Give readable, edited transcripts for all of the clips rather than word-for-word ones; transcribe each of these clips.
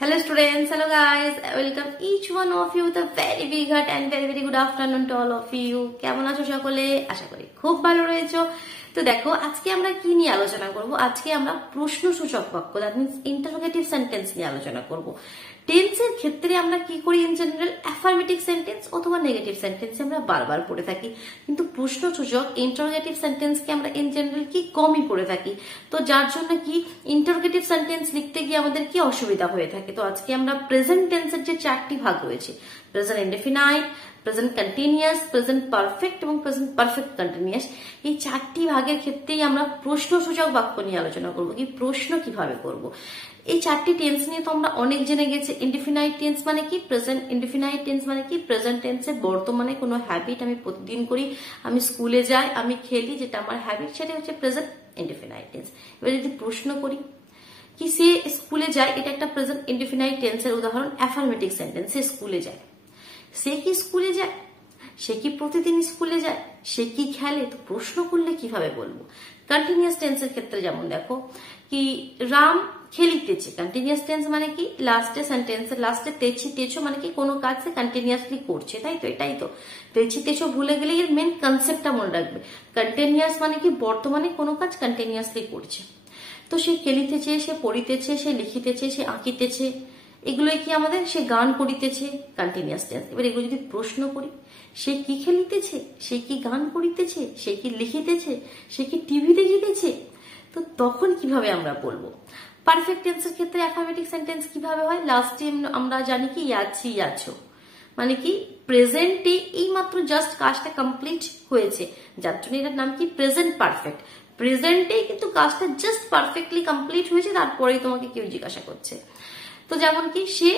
Hello students, hello guys, welcome each one of you with a very big heart and very good afternoon to all of you. কেমন আছো সকলে? আশা করি খুব ভালো রয়েছো। তো দেখো আজকে আমরা কি নিয়ে আলোচনা করব? আজকে আমরা প্রশ্নসূচক বাক্য দ্যাট মিন্স ইন্টারোগেটিভ সেন্টেন্স নিয়ে আলোচনা করব। টেন্সের ক্ষেত্রে আমরা কি করি ইন জেনারেল অ্যাফার্মেটিভ সেন্টেন্স অথবা নেগেটিভ সেন্টেন্স আমরা বারবার পড়ে থাকি, কিন্তু প্রশ্নসূচক ইন্টারোগেটিভ সেন্টেন্সকে আমরা ইন জেনারেল কি কমই পড়ে থাকি। তো যার জন্য কি ইন্টারোগেটিভ সেন্টেন্স লিখতে গিয়ে আমাদের কি অসুবিধা হয়ে থাকে। তো আজকে আমরা প্রেজেন্ট টেন্সের যে চারটি ভাগ রয়েছে, present indefinite, present continuous, present perfect এবং প্রেজেন্ট পারফেক্ট কন্টিনিউয়াস, এই চারটি ভাগের ক্ষেত্রেই আমরা প্রশ্নসূচক বাক্য নিয়ে আলোচনা করব। কি প্রশ্ন কিভাবে করব, এই চারটি টেন্স নিয়ে তো আমরা অনেক জেনে গেছি। ইনডেফিনাইট টেন্স মানে কি, প্রেজেন্ট ইনডেফিনাইট টেন্স মানে কি, প্রেজেন্ট টেন্সে বর্তমানে কোনো হ্যাবিট আমি প্রতিদিন করি, আমি স্কুলে যাই, আমি খেলি, যেটা আমার হ্যাবিট, সেটা হচ্ছে প্রেজেন্ট ইনডেফিনাইট টেন্স। এবার যদি প্রশ্ন করি কি সে স্কুলে যায়, এটা একটা প্রেজেন্ট ইনডেফিনাইট টেন্সের উদাহরণ। অ্যাফার্মেটিভ সেন্টেন্স, সে স্কুলে যায়। সে কি স্কুলে যায়, সে কি প্রতিদিন স্কুলে যায়, সে কি খেলে, তো প্রশ্ন করলে কিভাবে বলবো। কন্টিনিউয়াস টেন্সের ক্ষেত্রে যেমন দেখো কি রাম খেলিতেছে, কন্টিনিউয়াস টেন্স মানে কি লাস্টে সেন্টেন্সের লাস্টে তেছি তেছো মানে কি কোনো কাজ সে কন্টিনিউয়াসলি করছে, তাই তো, এটাই তো। তেছি তেছো ভুলে গেলে এর মেন কনসেপ্টটা মনে রাখবে। কন্টিনিউয়াস মানে কি বর্তমানে কোনো কাজ কন্টিনিউয়াসলি করছে। তো সে খেলিতেছে, সে পড়িতেছে, সে লিখিতেছে, সে আঁকিতেছে, এগুলোই কি আমাদের, সে গান করিতেছে, কন্টিনিউয়াস টেন্স। এবার এগুলো যদি প্রশ্ন করি, সে কি খেলিতেছে, সে কি গান করিতেছে, সে কি লিখিতেছে, সে কি টিভি দেখিতেছে, তো তখন কিভাবে আমরা বলবো। পারফেক্ট টেন্সের ক্ষেত্রে অ্যাফার্মেটিভ সেন্টেন্স কিভাবে হয়, লাস্টে আমরা জানি কি আছি আছো, মানে কি প্রেজেন্টে এই মাত্র জাস্ট কাজটা কমপ্লিট হয়েছে, যার জন্য এটার নাম কি প্রেজেন্ট পারফেক্ট। প্রেজেন্টে কিন্তু কাজটা জাস্ট পারফেক্টলি কমপ্লিট হয়েছে, তারপরেই তোমাকে কেউ জিজ্ঞাসা করছে। তো যেমন কি সে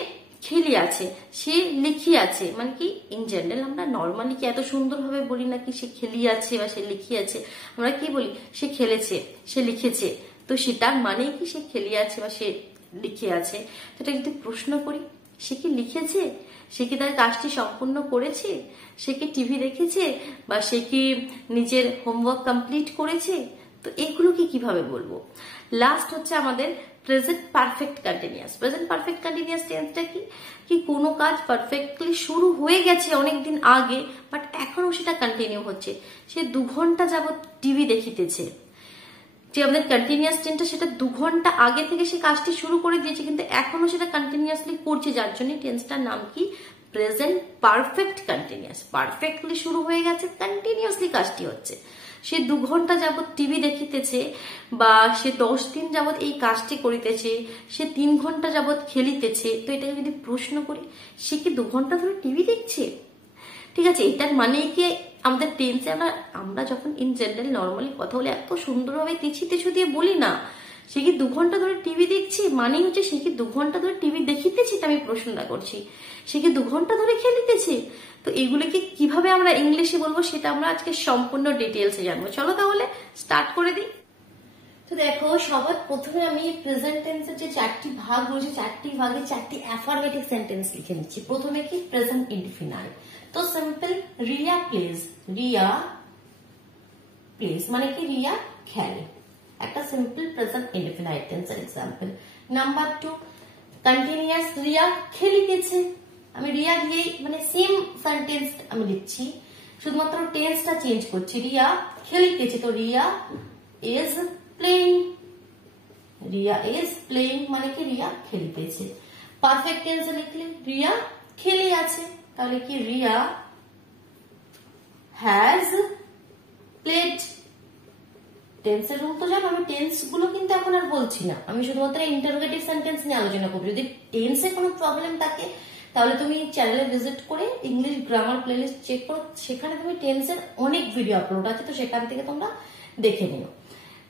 খেলি আছে, সে লিখি আছে, মানে কি ইন জেনারেল আমরা নর্মালি কি এত সুন্দরভাবে বলি না কি সে খেলি আছে বা সে লিখি আছে, আমরা কি বলি সে খেলেছে, সে লিখেছে। তো সেটার মানে কি সে খেলি আছে বা সে লিখে আছে। সেটা যদি প্রশ্ন করি, সে কি লিখেছে, সে কি তার কাজটি সম্পূর্ণ করেছে, সে কি টিভি দেখেছে বা সে কি নিজের হোমওয়ার্ক কমপ্লিট করেছে, তো এগুলোকে কিভাবে বলবো। লাস্ট হচ্ছে আমাদের present perfect continuous. Present perfect continuous টেন্সটা কি, কি কোনো কাজ পারফেক্টলি শুরু হয়ে গেছে অনেকদিন আগে, বাট এখনো সেটা কন্টিনিউ হচ্ছে। সে 2 ঘন্টা যাবত টিভি দেখিতেছে, যে আমাদের কন্টিনিউয়াস টেন্সটা সেটা 2 ঘন্টা আগে থেকে সে কাজটি শুরু করে দিয়েছে, কিন্তু এখনো সেটা কন্টিনিউয়াসলি করছে, যার জন্য টেন্সটার নাম কি প্রেজেন্ট পারফেক্ট কন্টিনিউয়াস। পারফেক্টলি শুরু হয়ে গেছে, কন্টিনিউয়াসলি কাজটি হচ্ছে। সে 2 ঘন্টা যাবত টিভি দেখিতেছে, বা সে 10 দিন যাবত এই কাজটি করিতেছে, সে 3 ঘন্টা যাবত খেলিতেছে। তো এটাকে যদি প্রশ্ন করি, সে কি 2 ঘন্টা ধরে টিভি দেখছে, ঠিক আছে। এটার মানে কি আমাদের টেন্সে আমরা যখন ইন জেনারেল নর্মালি কথা বলে এত সুন্দরভাবে তেছি তেছো দিয়ে বলি না, সে কি 2 ঘন্টা ধরে টিভি দেখছে, মানে হচ্ছে সে কি 2 ঘন্টা ধরে টিভি দেখিতেছে, আমি প্রশ্নটা করছি। সে কি 2 ঘন্টা ধরে খেলিতেছে। তো এগুলোকে কিভাবে আমরা ইংলিশে বলবো সেটা আমরা আজকে সম্পূর্ণ ডিটেলসে জানবো। চলো তাহলে স্টার্ট করে দিই। তো দেখো সবার প্রথমে আমি প্রেজেন্ট টেন্সের যে 4টি ভাগ রয়েছে, 4টি ভাগে 4টি অ্যাফার্মেটিভ সেন্টেন্স লিখে নিচ্ছি। প্রথমে কি প্রেজেন্ট ইনডেফিনাইট। তো simple Riya plays, Riya plays মানে কি রিয়া খেলে, একটা সিম্পল প্রেজেন্ট ইনডেফিনাইট টেন্সের এক্সাম্পল। নাম্বার 2 কন্টিনিউয়াস, রিয়া খেলিতেছে। আমি রিয়া দিয়েই মানে সেম সেন্টেন্স আমি লিখছি, শুধুমাত্র টেন্সটা চেঞ্জ করছি। রিয়া খেলিতেছে, তো Riya is playing, Riya is playing মানে কি রিয়া খেলিতেছে। পারফেক্ট টেন্সে লিখলে রিয়া খেলে আছে, তাহলে কি রিয়া হ্যাজ প্লেড। টেন্সের রুল তো জানো, আমি টেন্স গুলো কিন্তু এখন আর বলছি না, আমি শুধুমাত্র ইন্টারোগেটিভ সেন্টেন্স নিয়ে আলোচনা করবো। যদি টেন্সে কোনো প্রবলেম থাকে তাহলে তুমি চ্যানেলে ভিজিট করে ইংলিশ গ্রামার প্লেলিস্ট চেক করো, সেখানে তুমি টেন্সের অনেক ভিডিও আপলোড আছে, তো সেখান থেকে তোমরা দেখে নিও।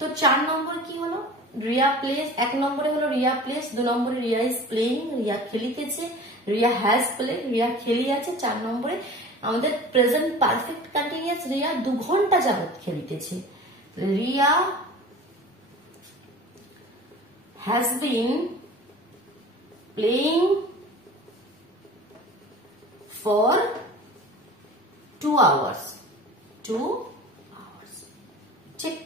তো 4 নম্বর কি হলো রিয়া প্লেস। 1 নম্বরে হলো রিয়া প্লেস, 2 নম্বরে রিয়া ইজ প্লেইং, রিয়া খেলিতেছে, রিয়া হ্যাজ প্লেড, রিয়া খেলি আছে। 4 নম্বরে আমাদের প্রেজেন্ট পারফেক্ট কন্টিনিউয়াস, রিয়া 2 ঘন্টা যাবত খেলিতেছে। Riya has been playing for 2 hours, 2 hours, ঠিক।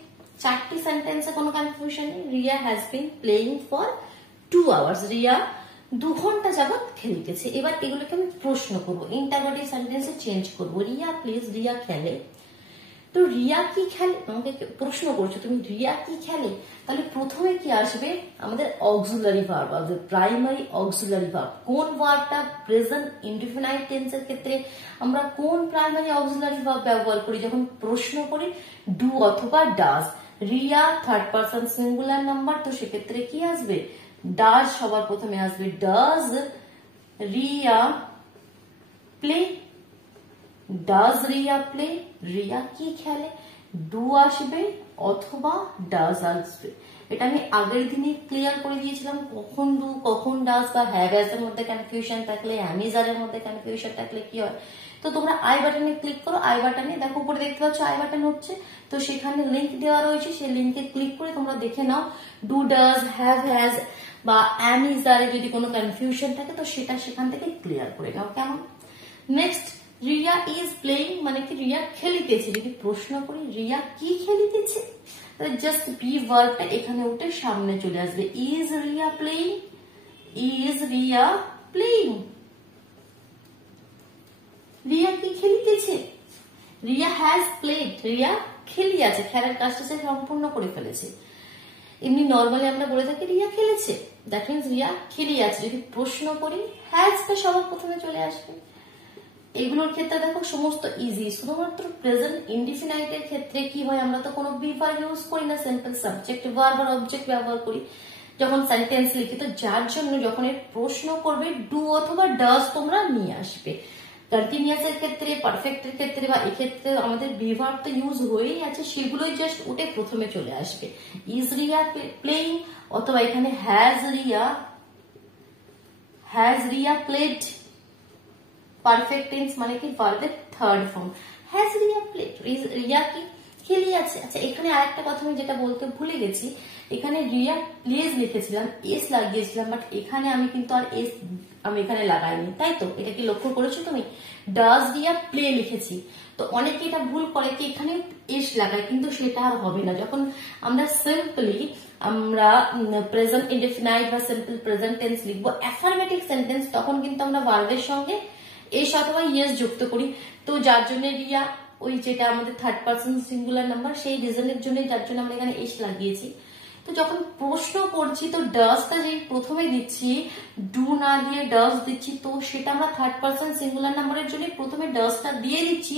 4টি সেন্টেন্সে কোনো কনফিউশন নেই। Riya has been playing for 2 hours, Riya 2 ঘন্টা যাবত খেলিতেছে। এবার এগুলোকে আমি প্রশ্ন করবো, ইন্টারোগেটিভ সেন্টেন্সে চেঞ্জ করবো। রিয়া প্লিজ, রিয়া খেলে। তো রিয়া কি খেলে, আমাকে প্রশ্ন করছো তুমি রিয়া কি খেলে, তাহলে প্রথমে কি আসবে, আমাদের অক্সিলারি ভার্ব আসবে, প্রাইমারি অক্সিলারি ভার্ব। কোন ভার্বটা প্রেজেন্ট ইনডিফিনাইট টেন্সের ক্ষেত্রে আমরা কোন প্রাইমারি অক্সিলারি ভার্ব ব্যবহার করি যখন প্রশ্ন করি, ডু অথবা does. Riya third person singular number, তো সেক্ষেত্রে কি আসবে, ডাজ সবার প্রথমে আসবে। Does Riya play, does Riya play, Riya কি খেলে, ডু আসবে অথবা ডাজ আসবে। এটা আমি আগের দিনে ক্লিয়ার করে দিয়েছিলাম, কখন ডু কখন ডাজ বা হ্যাভ হ্যাজ এর মধ্যে কনফিউশন থাকলে, অ্যামিজার এর মধ্যে কনফিউশন থাকলে কি হয়। তো তোমরা আই বাটনে ক্লিক করো, আই বাটনে দেখো উপরে দেখতে পাচ্ছ আই বাটন হচ্ছে, তো সেখানে লিংক দেওয়া রয়েছে, সেই লিংকে ক্লিক করে তোমরা দেখে নাও ডু ডাজ হ্যাভ হ্যাজ বা অ্যামিজারে যদি কোনো কনফিউশন থাকে তো সেটা সেখান থেকে ক্লিয়ার করে নাও। কেমন? নেক্সট, রিয়া ইজ প্লেইং মানে কি, রিয়া খেলিতেছে। যদি প্রশ্ন করি রিয়া কি খেলিতেছে, জাস্ট বি ভার্বটা এখানে উঠে সামনে চলে আসবে। Is Riya playing, is Riya playing. Riya কি খেলিতেছে, রিয়া হ্যাজ প্লেড, রিয়া খেলিয়াছে, খেলার কাজটা সে সম্পূর্ণ করে ফেলেছে। এমনি নর্মালি আমরা বলে থাকি রিয়া খেলেছে, দ্যাট মিনস রিয়া খেলিয়াছে। যদি প্রশ্ন করি হ্যাজটা সবার প্রথমে চলে আসবে। এগুলোর ক্ষেত্রে দেখো সমস্ত ইজি, শুধুমাত্র প্রেজেন্ট ইনডিফিনাইট এর ক্ষেত্রে কি হয়, আমরা তো কোনো বি ভার্ব ইউজ করি না, সিম্পল সাবজেক্ট ভার্ব আর অবজেক্ট ব্যবহার করি যখন সেন্টেন্স লিখি। তো যার জন্য যখন এর প্রশ্ন করবে ডু অথবা ডাজ তোমরা নিয়ে আসবে। কন্টিনিউয়াস এর ক্ষেত্রে, পারফেক্ট এর ক্ষেত্রে বা এক্ষেত্রে আমাদের বি ভার্ব তো ইউজ হয়েই আছে, সেগুলোই জাস্ট উঠে প্রথমে চলে আসবে। ইজ রিয়া প্লেইং অথবা এখানে has Riya played, perfect tense মানে কি ভার্বের third form. Has Riya played, Riya কি খেলিয়াছে। আচ্ছা এখানে আরেকটা কথা আমি যেটা বলতে ভুলে গেছি, এখানে রিয়া প্লেজ লিখেছিলাম, এস লাগিয়েছিলাম, বাট এখানে আমি কিন্তু আর এস আমি এখানে লাগাইনি, তাই তো? এটা কি লক্ষ্য করেছো তুমি? ডাজ রিয়া প্লে লিখেছি। তো অনেকে এটা ভুল করে কি এখানে এস লাগায়, কিন্তু সেটা আর হবে না। যখন আমরা সিম্পলি আমরা প্রেজেন্ট ইনডিফিনাইট বা সিম্পল প্রেজেন্ট টেন্স লিখবো অ্যাফার্মেটিভ সেন্টেন্স, তখন কিন্তু আমরা ভার্বের সঙ্গে এস অথবা ইয়েস যুক্ত করি। তো যার জন্য রিয়া ওই যেটা আমাদের থার্ড পারসন সিঙ্গুলার নাম্বার, সেই রিজনের জন্য যার জন্য আমরা এখানে এস লাগিয়েছি। তো যখন প্রশ্ন করছি তো ডাজটা যে প্রথমে দিচ্ছি, ডু না দিয়ে ডাজ দিচ্ছি, তো সেটা আমরা থার্ড পারসন সিঙ্গুলার নাম্বারের জন্য প্রথমে ডাজটা দিয়ে দিচ্ছি।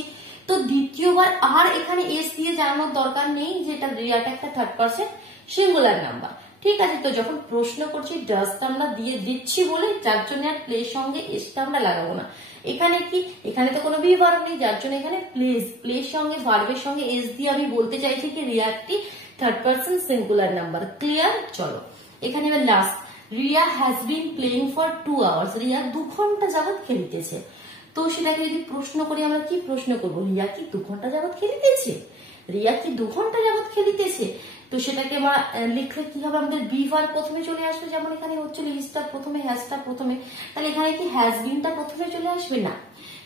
তো দ্বিতীয়বার আর এখানে এস দিয়ে জানানোর দরকার নেই যে এটা রিয়াটা একটা থার্ড পারসন সিঙ্গুলার নাম্বার। ঠিক আছে, তো যখন প্রশ্ন করছি ডাজটা আমরা দিয়ে দিচ্ছি বলে, যার জন্য আর প্লের সঙ্গে এসটা আমরা লাগাবো না। এখানে কি, এখানে তো কোনো বি ভার্ব নেই, যার জন্য এখানে প্লের সঙ্গে ভার্বের সঙ্গে এস দিয়ে আমি বলতে চাইছি কি রিয়া একটি third person singular number. Clear? চলো এখানে এবার last, Riya has been playing for 2 hours, Riya 2 ঘন্টা যাবত খেলিতেছে। তো সেটাকে যদি প্রশ্ন করি আমরা কি প্রশ্ন করবো, রিয়া কি 2 ঘন্টা যাবত খেলিতেছে, রিয়া কি 2 ঘন্টা যাবত খেলিতেছে। তো সেটাকে আমরা লিখলে কি হবে, আমাদের বি ভার্ব প্রথমে চলে আসবে, যেমন এখানে হচ্ছিল ইজটা প্রথমে, হ্যাজটা প্রথমে, তাহলে এখানে কি হ্যাজ বিনটা প্রথমে চলে আসবে না।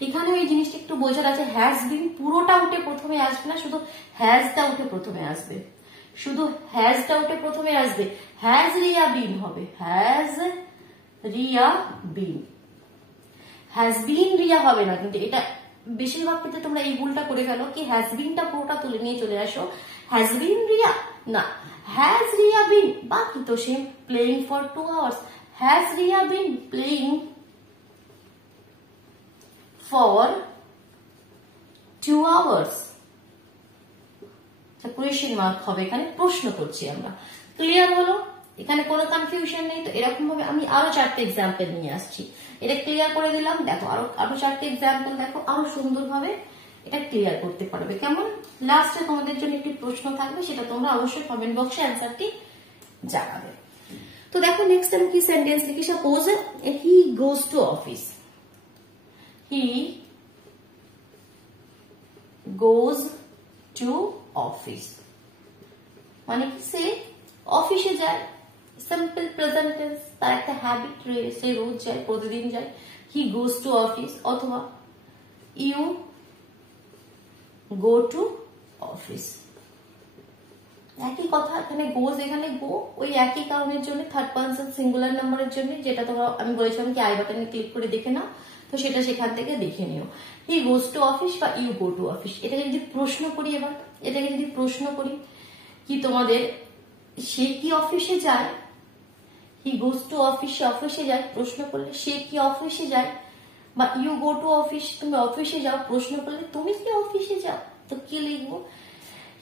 এখানে এই জিনিসটা একটু বোঝার আছে, হ্যাজ বিন পুরোটা উঠে প্রথমে আসবে না, শুধু হ্যাজটা উঠে প্রথমে আসবে, শুধু হ্যাজটা উঠে প্রথমে আসবে। হ্যাজ রিয়া বিন হবে, has Riya been, has been Riya হবে না। কিন্তু এটা বেশিরভাগ ক্ষেত্রে তোমরা এই ভুলটা করে ফেলো কি হ্যাজ বিনটা পুরোটা তুলে নিয়ে চলে আসো, হ্যাজ বিন রিয়া না, হ্যাজ রিয়া বিন, বাকি তো same, playing for 2 hours, has Riya bin playing for 2 hours. Question mark হবে, এখানে প্রশ্ন করছি আমরা। ক্লিয়ার হলো? এখানে কোনো কনফিউশন নেই। তো এরকম ভাবে আমি আরো 4টে এক্সাম্পল নিয়ে আসছি, এটা ক্লিয়ার করে দিলাম। দেখো আরো 4টে এক্সাম্পল দেখো, আরো সুন্দরভাবে এটা ক্লিয়ার করতে পারবে। কেমন? লাস্টে তোমাদের জন্য একটি প্রশ্ন থাকবে, সেটা তোমরা অবশ্যই কমেন্ট বক্সে অ্যান্সারটি জানাবে। তো দেখো নেক্সট আমি কি সেন্টেন্স লিখি, suppose he goes to office, he goes to office মানে কি সে অফিসে যায়, সিম্পল প্রেজেন্ট টেন্স, তার একটা হ্যাবিট রয়েছে, সে রোজ যায়, প্রতিদিন যায়। হি গোজ টু অফিস অথবা ইউ গো টু অফিস, একই কথা, এখানে গোজ এখানে গো, ওই একই কারণের জন্য থার্ড পারসন সিঙ্গুলার নাম্বারের জন্য, যেটা তোমরা আমি বলেছিলাম কি আই বাটনে ক্লিক করে দেখে নাও, তো সেটা সেখান থেকে দেখে নিও। হি গোজ টু অফিস বা ইউ গো টু অফিস। এটাকে যদি প্রশ্ন করি, এবার এটাকে যদি প্রশ্ন করি কি তোমাদের, সে কি অফিসে যায়, হি গোজ টু অফিস, সে অফিসে যায়, প্রশ্ন করলে সে কি অফিসে যায়, বা ইউ গো টু অফিস, তুমি অফিসে যাও, প্রশ্ন করলে তুমি কি অফিসে যাও, তো কি লিখবো?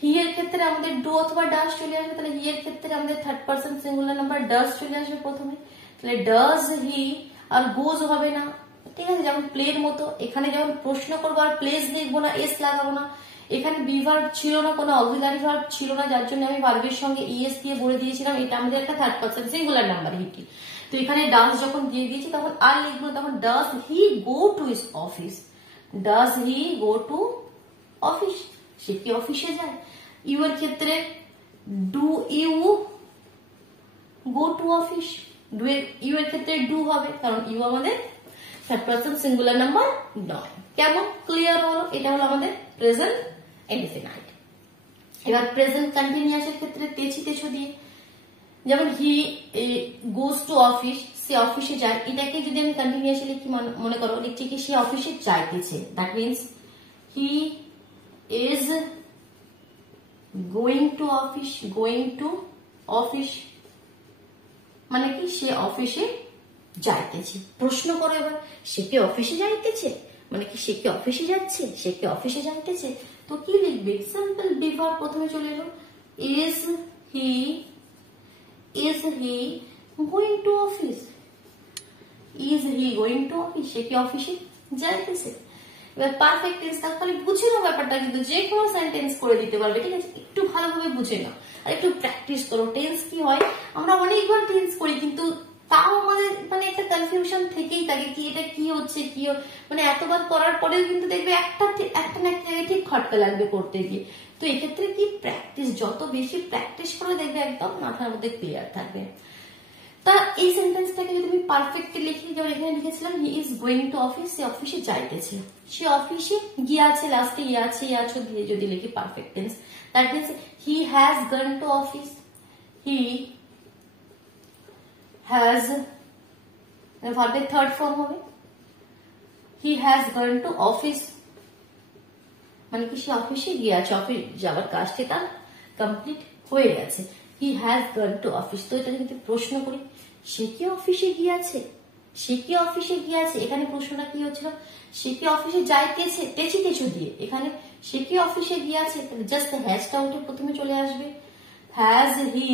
হি এর ক্ষেত্রে আমাদের ডু অথবা ডাস চলে আসবে, তাহলে হি এর ক্ষেত্রে আমাদের থার্ড পারসন সিঙ্গুলার নাম্বার ডাস চলে আসবে প্রথমে, তাহলে ডাস হি, আর গোজ হবে না, ঠিক আছে, যেমন প্লের মতো। এখানে যেমন প্রশ্ন করবো আর প্লেস লিখবো না, এস লাগাবো না, এখানে বি ভার্ব ছিল না, কোনো অক্সিলারি ভার্ব ছিল না, যার জন্য আমি ভার্বের সঙ্গে ইএস দিয়ে বলে দিয়েছিলাম এটা আমাদের একটা থার্ড পারসন সিঙ্গুলার নাম্বার হিটি। তো এখানে ডাস যখন দিয়ে দিয়েছি তখন আর লিখবো, তখন does he go to his office, does he go to office, সে কি অফিসে যায়। ইউ এর ক্ষেত্রে do you go to office, you এর ক্ষেত্রে ডু হবে, কারণ ইউ আমাদের থার্ড পারসন সিঙ্গুলার নাম্বার নয়। কেমন ক্লিয়ার হলো? এটা হলো আমাদের প্রেজেন্ট ইনডেফিনাইট। এবার প্রেজেন্ট কন্টিনিউয়াসের ক্ষেত্রে তেছি তেছো দিয়ে, যেমন হি গোজ টু অফিস, সে অফিসে যায়, এটাকে যদি আমি কন্টিনিউয়াসলি লিখি, মনে করো লিখছি কি সে অফিসে যাইতেছে, that means he is going to office, going to office মানে কি সে অফিসে যাইতেছে। প্রশ্ন করো এবার, সে কি অফিসে যাইতেছে, মানে কি সে কি অফিসে যাচ্ছে, সে কি অফিসে যাইতেছে, তো কি লিখবে? সিম্পল বি ভার্ব প্রথমে চলে এলো, is he going to office, is he going to office, সে কি অফিসে যাইতেছে। এবার পারফেক্ট টেন্স, তাহলে বুঝে নাও ব্যাপারটা, কিন্তু যে কোনো সেন্টেন্স করে দিতে পারবে, ঠিক আছে, একটু ভালোভাবে বুঝে নাও আর একটু প্র্যাকটিস করো। টেন্স কি হয়, আমরা অনেকবার টেন্স করি কিন্তু তাও আমাদের মানে একটা কনফিউশন থেকেই থাকে কি এটা কি হচ্ছে, কি মানে এতবার করার পরেও কিন্তু দেখবে একটা না একটা জায়গায় ঠিক খটকা লাগবে করতে গিয়ে। তো এক্ষেত্রে কি প্র্যাকটিস, যত বেশি প্র্যাকটিস করে দেখবে একদম মাথার মধ্যে ক্লিয়ার থাকবে। তা এই সেন্টেন্সটাকে যদি আমি পারফেক্টলি লিখি, যেমন এখানে লিখেছিলাম he is going to office, সে অফিসে যাইতেছে, সে অফিসে গিয়াছে, লাস্টে ইয়াছে ইয়াছো দিয়ে যদি লিখি perfect tense, that means he has gone to office, he has ভার্বের থার্ড ফর্ম হবে, he has gone to office মানে কি সে অফিসে গিয়েছে, অফিস যাওয়ার কাজটি তার কমপ্লিট হয়ে গেছে, he has gone to office. তো এটা যদি প্রশ্ন করি, সে কি অফিসে গিয়েছে, সে কি অফিসে গিয়েছে, এখানে প্রশ্নটা কি হচ্ছিল, সে কি অফিসে যাইতেছে তেছি তেছো দিয়ে, এখানে সে কি অফিসে গিয়েছে, জাস্ট হ্যাজটা উঠে প্রথমে চলে আসবে, has he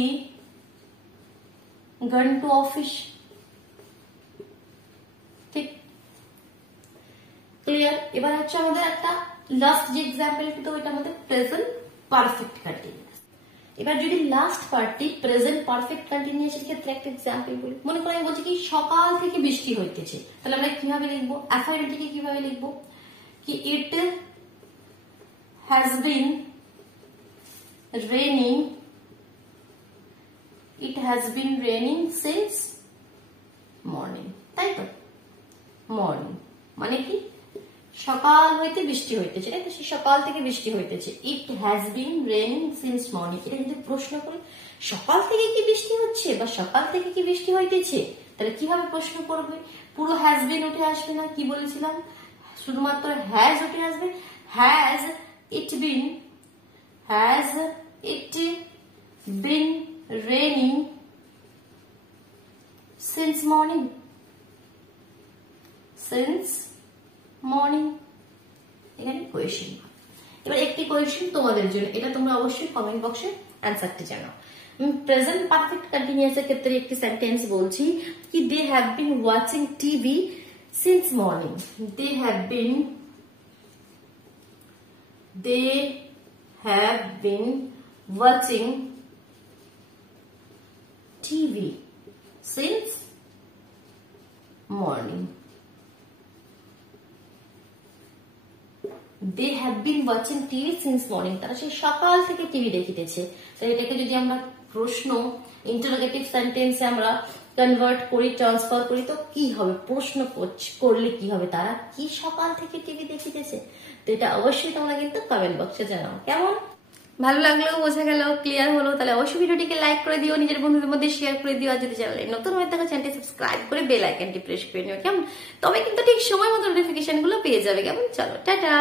gone to office, ঠিক ক্লিয়ার। এবার হচ্ছে আমাদের একটা লাস্ট যে এক্সাম্পল, তো এটা আমাদের প্রেজেন্ট পারফেক্ট কন্টিনিউয়াস। এবার যদি লাস্ট পার্টটি প্রেজেন্ট পারফেক্ট কন্টিনিউয়াস এর ক্ষেত্রে একটা এক্সাম্পল বলি, মনে করো আমি বলছি কি সকাল থেকে বৃষ্টি হইতেছে, তাহলে আমরা কিভাবে লিখবো, অ্যাফার্মেটিভকে কিভাবে লিখবো, কি it has been raining, it has been raining since morning, তাই তো, মর্নিং মানে কি সকাল হইতে বৃষ্টি হইতেছে, তাই তো, সে সকাল থেকে বৃষ্টি হইতেছে, it has been raining since morning. এটা যদি প্রশ্ন করি সকাল থেকে কি বৃষ্টি হচ্ছে বা সকাল থেকে কি বৃষ্টি হইতেছে, তাহলে কিভাবে প্রশ্ন করবে, পুরো হ্যাজ বিন উঠে আসবে না, কি বলেছিলাম শুধুমাত্র হ্যাজ উঠে আসবে, has it been raining since morning, since morning, এখানে কোয়েশ্চেন। এবার একটি কোয়েশ্চেন তোমাদের জন্য, এটা তোমরা অবশ্যই কমেন্ট বক্সে অ্যান্সারটি জানাও। প্রেজেন্ট পারফেক্ট কন্টিনিউয়াস এর ক্ষেত্রে একটি সেন্টেন্স বলছি কি they have been watching TV since morning, they have been watching TV since morning, they have been watching TV since morning, তারা সেই সকাল থেকে টিভি দেখিতেছে। তো এটাকে যদি আমরা প্রশ্ন ইন্টারোগেটিভ সেন্টেন্সে আমরা কনভার্ট করি, ট্রান্সফার করি, তো কি হবে, প্রশ্ন করলে কি হবে, তারা কি সকাল থেকে টিভি দেখিতেছে। তো এটা অবশ্যই তোমরা কিন্তু কমেন্ট বক্সে জানাও। কেমন ভালো লাগলো, বোঝা গেল, ক্লিয়ার হলো, তাহলে অবশ্যই ভিডিওটিকে লাইক করে দিও, নিজের বন্ধুদের মধ্যে শেয়ার করে দিও, আর যদি চ্যানেলে নতুন হয়ে থাকো চ্যানেলটি সাবস্ক্রাইব করে বেল আইকনটি প্রেস করে নিও, কেমন? তবে কিন্তু ঠিক সময় মতো নোটিফিকেশন গুলো পেয়ে যাবে, কেমন? চলো টাটা।